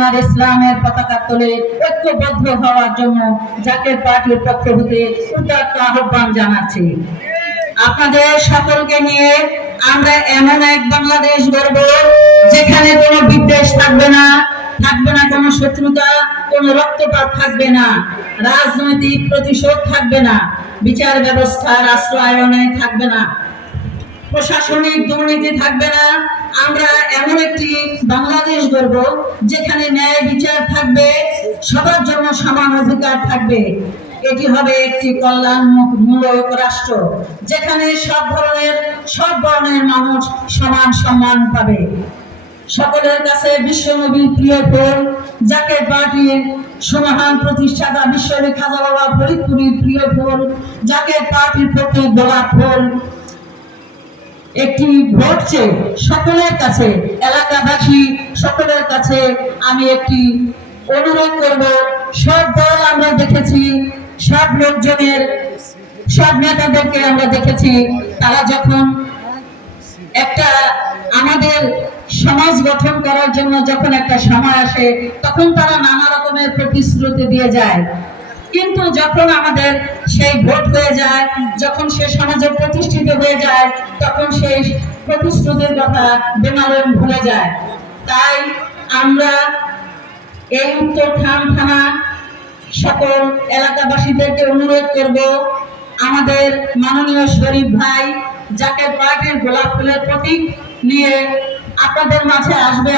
কালেমার ইসলামের পতাকা তোলে ঐক্যবদ্ধ হওয়ার জন্য জাকের পার্টির পক্ষ হতে উদাত্ত আহ্বান জানাচ্ছি। আপনাদের সকলকে নিয়ে আমরা এমন এক বাংলাদেশ গড়ব যেখানে কোনো বিদ্বেষ থাকবে না থাকবে না কোনো শত্রুতা, কোনো রক্তপাত থাকবে না, রাজনৈতিক প্রতিশোধ থাকবে না, বিচার ব্যবস্থা রাষ্ট্রায়নে থাকবে না, প্রশাসনিক দুর্নীতি থাকবে না আমরা এমন একটি বাংলাদেশ গড়ব যেখানে ন্যায় বিচার থাকবে, সবার জন্য সমান অধিকার থাকবে। এটি হবে একটি কল্যাণমূলক রাষ্ট্র, যেখানে সব ধরনের, সব বর্ণের মানুষ সমান সম্মান পাবে। সকলের কাছে বিশ্বনবীর প্রিয় ফুল যাকে পার্টির সুমহান প্রতিষ্ঠাতা বিশ্বনবী খাজা বাবা ফরিদপুরের প্রিয় ফুল যাকে পার্টির প্রতি গোলাপ ফুল একটি ভোট সকলের কাছে, এলাকাবাসী সকলের কাছে। আমি একটি অনুরোধ করব, সব দল আমরা দেখেছি, সব লোকজনের, সব নেতাদেরকে আমরা দেখেছি। তারা যখন একটা আমাদের সমাজ গঠন করার জন্য যখন একটা সময় আসে, তখন তারা নানা রকমের প্রতিশ্রুতি দিয়ে যায়। কিন্তু যখন আমাদের সেই ভোট হয়ে যায়, যখন সে সমাজে প্রতিষ্ঠিত হয়ে যায়, তখন সেই প্রতিশ্রুতির কথা বেমালম ভুলে যায়। তাই আমরা এই উত্তর খান থানা সকল এলাকাবাসীদেরকে অনুরোধ করব, আমাদের মাননীয় শরীফ ভাই, যাকে পার্টির গোলাপ ফুলের প্রতীক নিয়ে আপনাদের মাঝে আসবে।